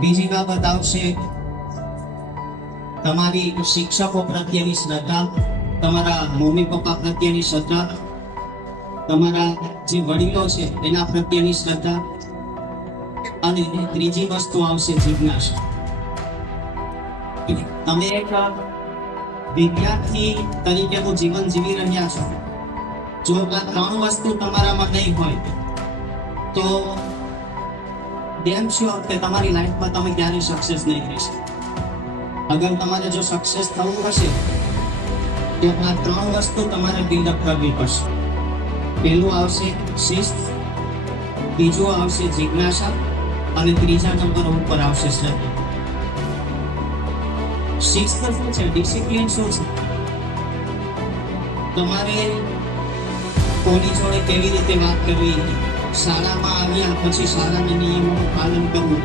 બીજી બાબત આવશે તમારી શિક્ષકો પ્રત્યેની શ્રદ્ધા, તમારા મમ્મી પપ્પા પ્રત્યેની શ્રદ્ધા, તમારા જે વડીલો છે એના પ્રત્યેની શ્રદ્ધા, અને ત્રીજી વસ્તુ આવશે જિજ્ઞાસા. તમે એક વિદ્યાર્થી તરીકેનું જીવન જીવી રહ્યા છો. જો આ ત્રણ વસ્તુ તમારામાં નહીં હોય તો ડેમ શ્યોર કે તમારી લાઈફમાં તમે ક્યારેય સક્સેસ નહીં થઈ શકો. અગર તમારે જો સક્સેસ થવું હશે તો આ ત્રણ વસ્તુ તમારે બિલ્ડઅપ કરવી પડશે. પહેલું આવશે શિસ્ત, બીજું આવશે જિજ્ઞાસા, અને ત્રીજા નંબર ઉપર આવશે શ્રદ્ધા. શિસ્ત શું છે? ડિસિપ્લિન શું છે? તમારે કોની જોડે કેવી રીતે વાત કરવી, શાળામાં આવ્યા પછી શાળાના નિયમોનું પાલન કરવું,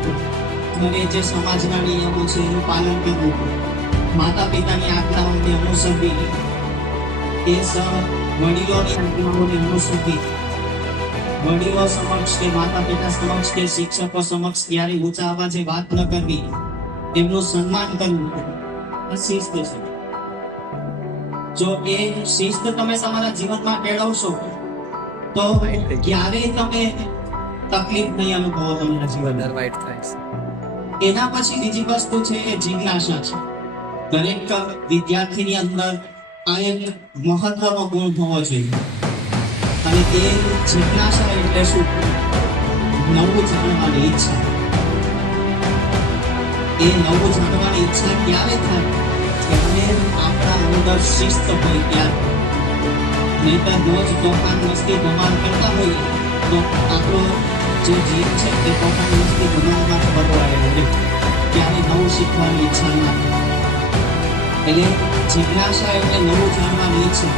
ઘરે જે સમાજના નિયમો છે એનું પાલન કરવું, માતા પિતાની આજ્ઞાઓને અનુસરવી, એ વડીલોની આજ્ઞાઓને અનુસરવી, વડીલો સમક્ષ કે માતા પિતા સમક્ષ કે શિક્ષકો સમક્ષ ક્યારે ઊંચા અવાજે વાત ન કરવી, એમનું સન્માન કરવું, આ શિસ્ત છે. જો એ શિસ્ત તમે તમારા જીવનમાં કેળવશો તો ક્યારેય તમે તકલીફ નહીં અનુભવો તમારા જીવનમાં. એના પછી બીજી વસ્તુ છે એ જિજ્ઞાસા છે. દરેક વિદ્યાર્થીની અંદર આ એક મહત્વનો ગુણ હોવો જોઈએ. અને તે જિજ્ઞાસા એટલે શું? નવું જાણવાની ઈચ્છા. એ નવું જાણવાની ઈચ્છા ક્યારે થાય? ત્યારે આપણા અંદર શિસ્ત હોય ત્યારે. નહીંતર રોજ તોફાન મસ્તી ધમાલ કરતા હોઈએ તો આપણો જે જીવ છે તે તોફાન મસ્તી ધમાલમાં બદલાયેલો રહે. ત્યારે નવું શીખવાની ઈચ્છા ના થાય. એટલે જિજ્ઞાસા એટલે નવું જાણવાની ઈચ્છા.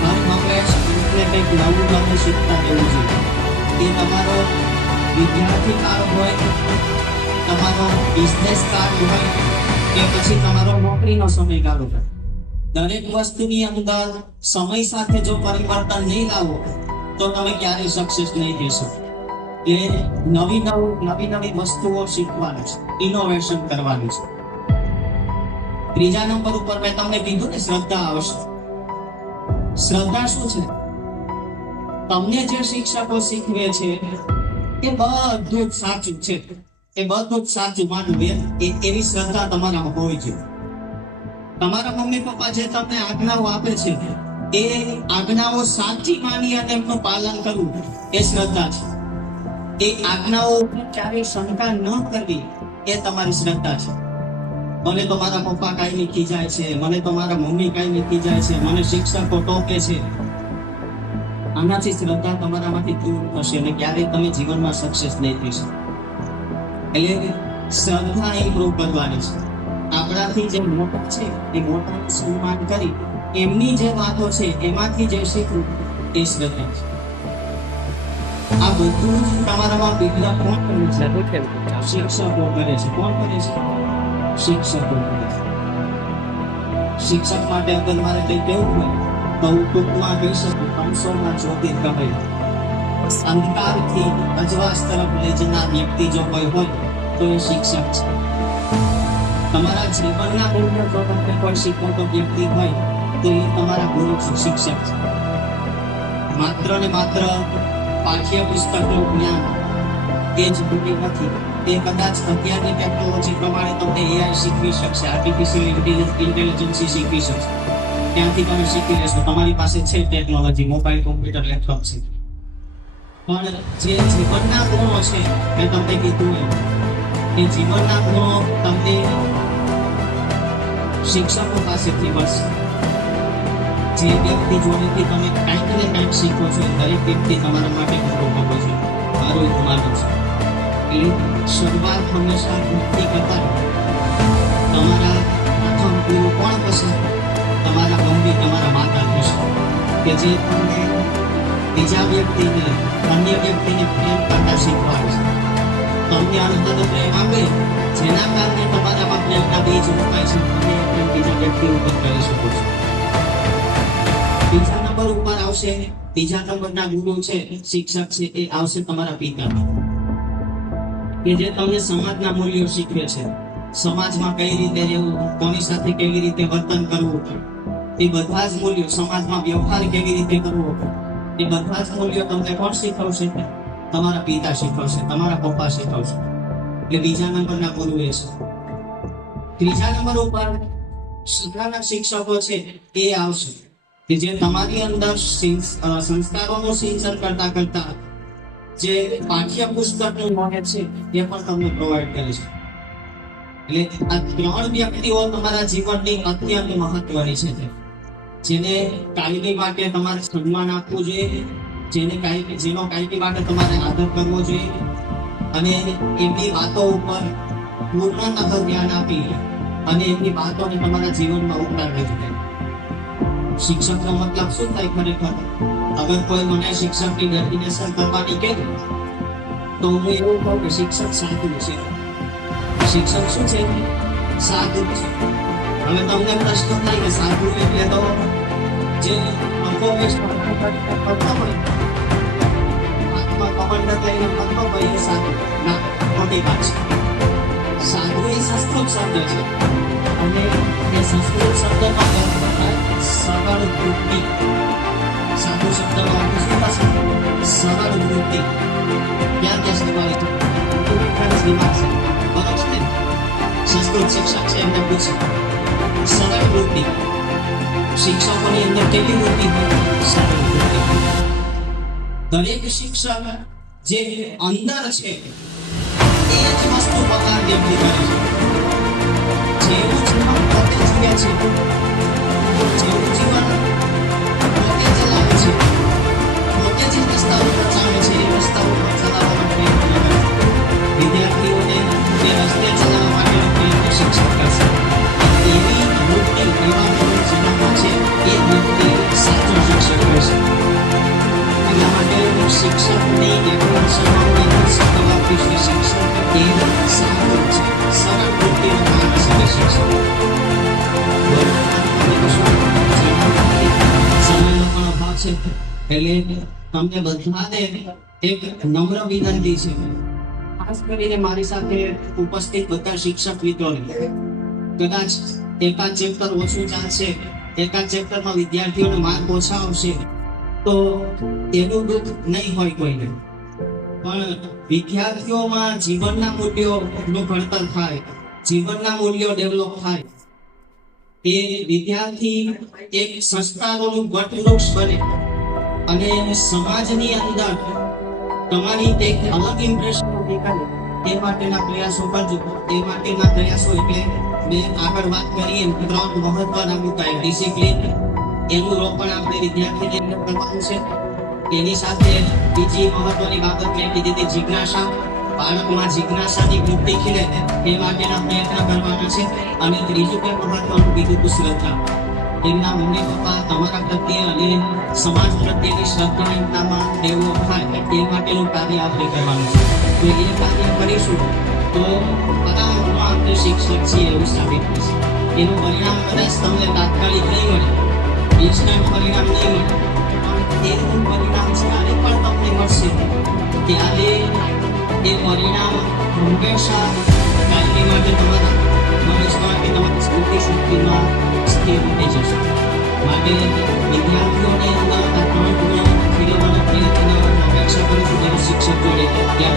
હર હંમેશ કંઈક નવું શીખતા રહેવું જોઈએ. એ તમારો વિદ્યાર્થી કાળ હોય, તમારો બિઝનેસ કાળ હોય, કે પછી તમારો નોકરીનો સમયગાળો હોય, દરેક વસ્તુની અંદર સમય સાથે જો પરિવર્તન નહીં લાવો તો તમે ક્યારેય સક્સેસ નહીં થશો. એ નવી વસ્તુઓ શીખવાની છે, ઇનોવેશન કરવાની છે. ત્રીજા નંબર ઉપર મેં તમને કીધું ને શ્રદ્ધા આવશે. શ્રદ્ધા શું છે? તમને જે શિક્ષકો શીખવે છે એ બધું જ સાચું છે, એ બધું જ સાચું માનવું, એવી શ્રદ્ધા તમારામાં હોવી જોઈએ. તમારા મમ્મી પપ્પા જે તમને આજ્ઞાઓ આપે છે એ આજ્ઞાઓ સાચી માની અને એમનું પાલન કરવું એ શ્રદ્ધા છે. એ આજ્ઞાઓ ક્યારેય શંકા ન કરવી એ તમારી શ્રદ્ધા છે. મને તો મારા પપ્પા કાંઈ ખીજાય છે, મને તો મારા મમ્મી કાંઈ ખીજાય છે, મને શિક્ષકો ટોકે છે, આનાથી શ્રદ્ધા તમારામાંથી દૂર થશે અને ક્યારેય તમે જીવનમાં સક્સેસ નહીં થઈ શકો. એટલે શ્રદ્ધા ઇમ્પ્રૂવ કરવાની છે. આપણાથી જે મોટા છે એ મોટાનું સન્માન કરી એમની જે વાતો છે એમાંથી જે શીખવું એ શ્રદ્ધા છે. આ બધું જ તમારામાં બિલ્ડઅપ કોણ કરે છે? શિક્ષકો કરે છે. કોણ કરે છે? શિક્ષકો કરે છે. શિક્ષક માટે અગર મારે કંઈ કહેવું હોય તો હું ટૂંકમાં કહી શકું, 500માં જ્યોતિ કહેવાય. અંધકારથી અજવાસ તરફ લઈ જનાર વ્યક્તિ જો કોઈ હોય તો એ શિક્ષક છે. તમારા જીવનના ગુણને જો તમને કોઈ શીખવતો વ્યક્તિ હોય તો એ તમારા ગુરુ છે, શિક્ષક છે. માત્ર ને માત્ર પાઠ્ય પુસ્તકનું જ્ઞાન એ જ પૂરી નથી. એ કદાચ અત્યારની ટેકનોલોજી પ્રમાણે તમને એઆઈ શીખવી શકશે, આર્ટિફિશિયલ ઇન્ટેલિજન્સ શીખવી શકશે. ત્યાંથી તમે શીખી લેશો. તમારી પાસે છે ટેકનોલોજી, મોબાઈલ, કોમ્પ્યુટર, લેપટોપ છે. પણ જે જીવનના ગુણો છે મેં તમને કીધું એ જીવનના ગુણો તમને શિક્ષકો પાસેથી મળશે. જે વ્યક્તિ જોડેથી તમે કંઈક ને કંઈક શીખો છો દરેક વ્યક્તિ તમારા માટે ગુરુ બનો છે. મારું એક માનવું છે. એટલે શરૂઆત હંમેશા વ્યક્તિ કરતા તમારા પ્રથમ ગુરુ કોણ હશે? તમારા મમ્મી, તમારા માતા હશે, કે જે તમને બીજા વ્યક્તિને, અન્ય વ્યક્તિને પ્રેમ કરતા શીખવાડે છે. તમને અંતર પ્રેમ આપે જેના કારણે તમારામાં પ્રેમના બીજ રોપાય છે અને એ પ્રેમ બીજા વ્યક્તિ ઉપર કરી શકો છો. બીજા નંબર ઉપર આવશે, બીજા નંબરના ગુરુ છે, શિક્ષક છે, એ આવશે તમારા પિતા. કે જે તમને સમાજના મૂલ્યો શીખવે છે, સમાજમાં કઈ રીતે રહેવું, કોની સાથે કેવી રીતે વર્તન કરવું, એ બધા જ મૂલ્યો, સમાજમાં વ્યવહાર કેવી રીતે કરવો, એ બધા જ મૂલ્યો તમને કોણ શીખવશે? તમારા પિતા શીખવશે, તમારા પપ્પા શીખવશે. એટલે બીજા નંબરના ગુરુ એ છે. ત્રીજા નંબર ઉપર સુધારક શિક્ષકો છે એ આવશે કે જે તમારી અંદર સંસ્કારોનું સિંચન કરતા કરતા જે પાઠ્યપુસ્તકનું નોલેજ છે એ પણ તમને પ્રોવાઈડ કરે છે. એટલે આ ત્રણ વ્યક્તિઓ તમારા જીવનની અત્યંત મહત્વની છે, જેને કાયમી માટે તમારે સન્માન આપવું જોઈએ, જેનો કાયમી માટે તમારે આદર કરવો જોઈએ, અને એમની વાતો ઉપર પૂર્ણતઃ ધ્યાન આપી અને એમની વાતોને તમારા જીવનમાં ઉતારવી જોઈએ. શિક્ષકનો મતલબ શું થાય ખરેખર? અગર કોઈ મને શિક્ષકની ડેફિનેશન કરવાની કહે તો હું એવું કહું કે શિક્ષક સાધુ છે. શિક્ષક શું છે? સાધુ છે. હવે તમને પ્રશ્ન થાય કે સાધુ એટલે તો જે પરફોર્મન્સ કરતો હોય, હાથમાં કમંડળ લઈને ફરતો હોય એ સાધુ ના, મોટી વાત છે. સાધુ એ સંસ્કૃત શબ્દ છે અને એ સંસ્કૃત શબ્દમાં અર્થ થાય સરળ વૃત્તિ. સાધુ શબ્દનો અર્થ શું થશે? સરળ વૃત્તિ. ક્યાં ત્યાં તમારી બરોબર છે? સંસ્કૃત શિક્ષક છે એમને પૂછે સરળ વૃત્તિ. શિક્ષકોની અંદર કેવી વૃત્તિ હોય? સરળ વૃત્તિ. દરેક શિક્ષક જે અંદર છે એ જ વસ્તુ બહાર વ્યક્ત કરે છે. જેવું જીવન પોતે જીવે છે, જેવું જીવન પોતે ચલાવે છે, પોતે જે રસ્તાઓ પર ચાલે છે એ રસ્તાઓ પર ચલાવવાનો પ્રયત્ન કરે છે. વિદ્યાર્થીઓને તે રસ્તે ચલાવવા માટેનો પ્રયત્ન શિક્ષક કરશે. એવી વૃત્તિ એવા જીવનમાં છે એ વૃત્તિ સાચો શિક્ષક રહેશે. એટલા માટે શિક્ષકની એપ્લિકેશનોની સત્તાવાદી શિક્ષક એ સારું છે, સરળ વૃત્તિનો કામ છે શિક્ષક. સમયનો પણ અભાવ છે એટલે તમને બધાને એક નમ્ર વિનંતી છે, ખાસ કરીને મારી સાથે ઉપસ્થિત બધા શિક્ષક મિત્રોને, કદાચ એકાદ ચેપ્ટર ઓછું ચાલશે, એકાદ ચેપ્ટરમાં વિદ્યાર્થીઓને માર્ક ઓછા આવશે તો એનું દુઃખ નહીં હોય કોઈને, પણ વિદ્યાર્થીઓમાં જીવનના મૂલ્યોનું ઘડતર થાય, જીવનના મૂલ્યો ડેવલપ થાય, એ વિદ્યાર્થી એક સંસ્કારોનું વટવૃક્ષ બને અને સમાજની અંદર તમારી એક અલગ ઇમ્પ્રેશન દેખાય એ માટેના પ્રયાસો કરજો. એ માટેના પ્રયાસો એટલે મેં આગળ વાત કરી એમ ત્રણ મહત્વના મુદ્દા: ડિસિપ્લિન, એનું રોપણ આપણે વિદ્યાર્થીની અંદર કરવાનું છે. એની સાથે બીજી મહત્વની બાબત મેં કીધી હતી જિજ્ઞાસા. બાળકમાં જિજ્ઞાસાની વૃત્તિ ખીલે એ માટેના પ્રયત્ન કરવાના છે. અને ત્રીજું કંઈ મહત્વનું બીજું તો શ્રદ્ધા. એમના મમ્મી પપ્પા તમારા પ્રત્યે અને સમાજ પ્રત્યેની શ્રદ્ધા એમનામાં ડેવલપ થાય એ માટેનું કાર્ય આપણે કરવાનું છે. તો એ કાર્ય કરીશું તો બધામાં આપણે શિક્ષક છીએ એવું સાબિત થશે. એનું પરિણામ કદાચ તમને તાત્કાલિક નહીં મળે, ઇન્સ્ટન્ટ પરિણામ નહીં મળે, પણ એનું પરિણામ જ્યારે પણ તમને મળશે ત્યારે એ પરિણામ હંમેશા કાયમી માટે તમારા મગજમાં કે તમારી સ્મૃતિ શક્તિમાં સ્થિર થઈ જશે. માટે વિદ્યાર્થીઓને અંદર આ ત્રણ ગુણો ફેરવવાનો પ્રયત્ન અપેક્ષા કરું છું. જ્યારે શિક્ષક જોડે ત્યાં